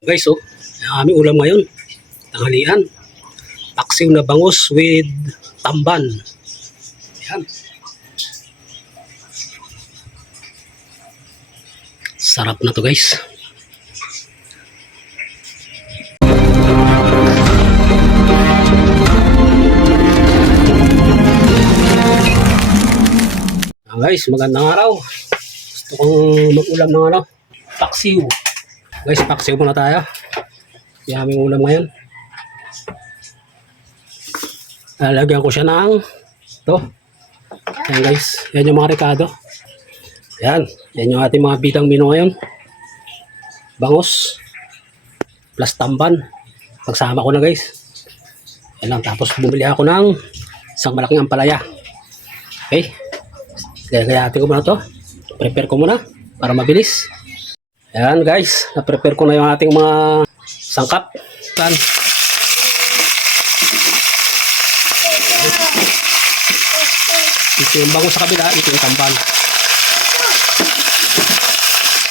Guys, oh, ang aming ulam ngayon, tanghalian, paksiw na bangus with tamban. Yan. Sarap na to, guys. Guys, magandang araw. Gusto kong mag-ulam ng paksiw. Guys, paksiw muna tayo. Yung aming ulam ngayon. Lalagyan ko siya ng ito. Ayan guys, yan yung mga rekado. Yan yung ating mga bidang menu ngayon. Bangus plus tamban. Pagsama ko na guys. Yan lang, tapos bumili ako ng isang malaking ampalaya. Okay. Gagayatin ko muna to. Prepare ko muna para mabilis. Ayan guys, na-prepare ko na yung ating mga sangkap. Yan. Ito yung bangus sa kabila, ito yung tamban.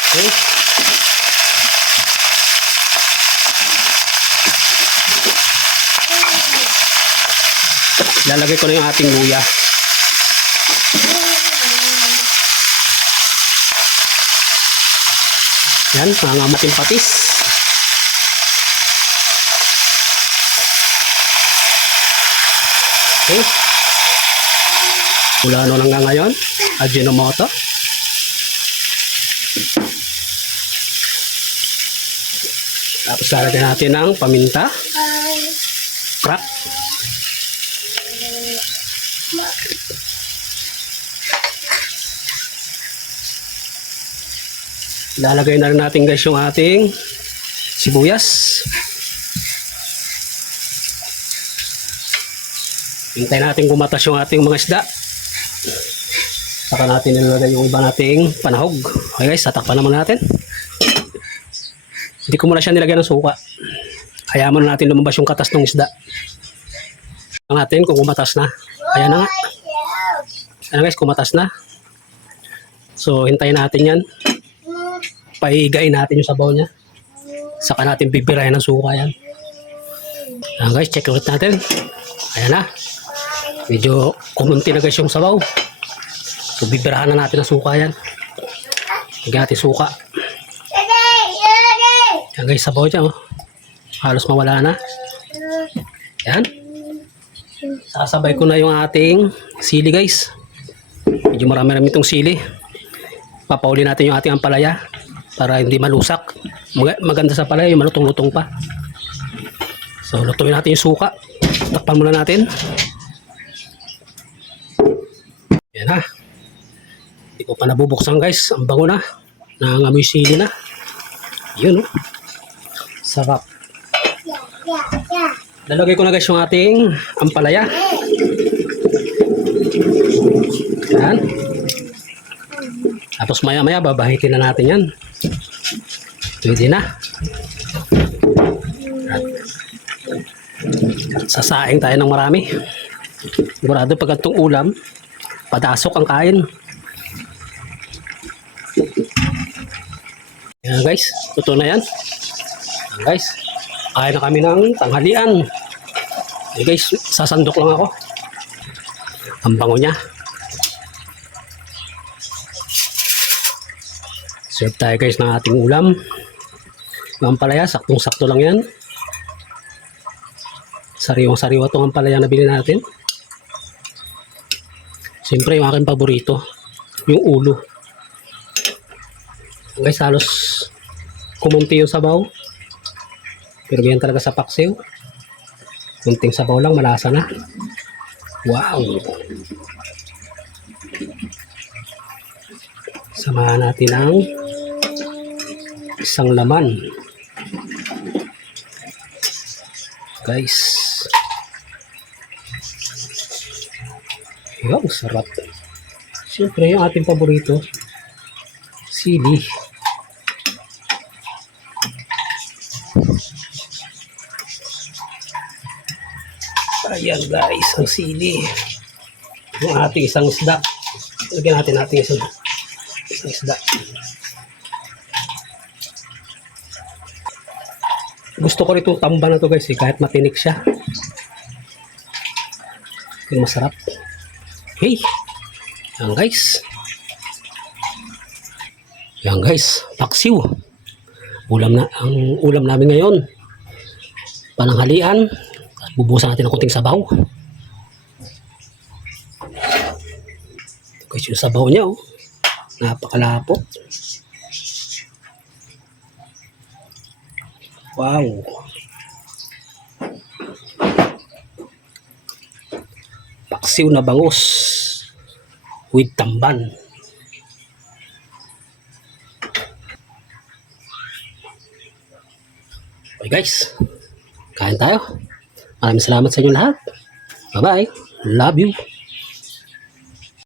Okay. Lalagay ko na yung ating luya. Yan, mangamating patis. Okay. Mula ano lang nga ngayon, Ajinomoto. Tapos lalagyan natin ng paminta. Crack. Lalagay na rin natin guys yung ating sibuyas. Hintayin natin kumatas yung ating mga isda. Saka natin nilalagay yung iba nating panahog. Okay guys, tatakpan naman natin. Hindi ko muna siya nilagyan ng suka. Hayaan muna natin lumabas yung katas ng isda. Tingnan natin kung kumatas na. Ayan na nga. Ayan guys, kumatas na. So hintayin natin yan. Paigayin natin yung sabaw niya. Saka natin bibirahin ng suka yan. Ayan guys, check ulit natin. Ayan na. Medyo kumunti na guys yung sabaw. So bibirahan na natin ang suka yan. Lagyan natin suka. Ayan guys, sabaw dyan. Oh. Halos mawala na. Ayan. Sasabay ko na yung ating sili guys. Medyo marami-rami itong sili. Papauli natin yung ating ampalaya para hindi malusak. Maganda sa palaya yung malutong-lutong pa. So lutuin natin yung suka. Takpan muna natin. Yan na. Hindi ko pa nabubuksan guys. Ang bango na. Nangangamoy sili na. Yun. Sarap. Lalagay ko na guys yung ating ampalaya. Yan. Tapos maya-maya babahitin na natin yan. Pwede na. At sasaing tayo ng marami. Sigurado pag itong ulam, padasok ang kain. Yan guys, totoo na yan. Yan guys, kain na kami ng tanghalian. Yan guys, sasandok lang ako. Ang bango niya. Serve tayo guys ng ating ulam. Ang ampalaya, saktong-sakto lang yan. Sariwang-sariwa itong ampalaya na bilhin natin. Siyempre yung aking paborito, yung ulo. Guys, halos kumunti yung sabaw. Pero ganyan talaga sa paksiw. Kunting sabaw lang, malasa na. Wow! Samahan natin ang isang laman. Guys. Wow, sarap. Siyempre, yung ating paborito, sili. Ayan guys, ang sili. Yung ating isang isda. Lagyan natin isang isda. Gusto ko rin itong tamba na to guys eh, kahit matinik siya. Yung masarap. Okay. Yan guys. Yan guys, paksiw. Ang ulam namin ngayon. Pananghalian. At bubusan natin ng kunting sabaw. Guys, yung sabaw niya oh. Napakalapot. Wow. Paksiw na bangus with tamban. Okay guys, kain tayo. Maraming salamat sa inyo lahat. Bye bye. Love you.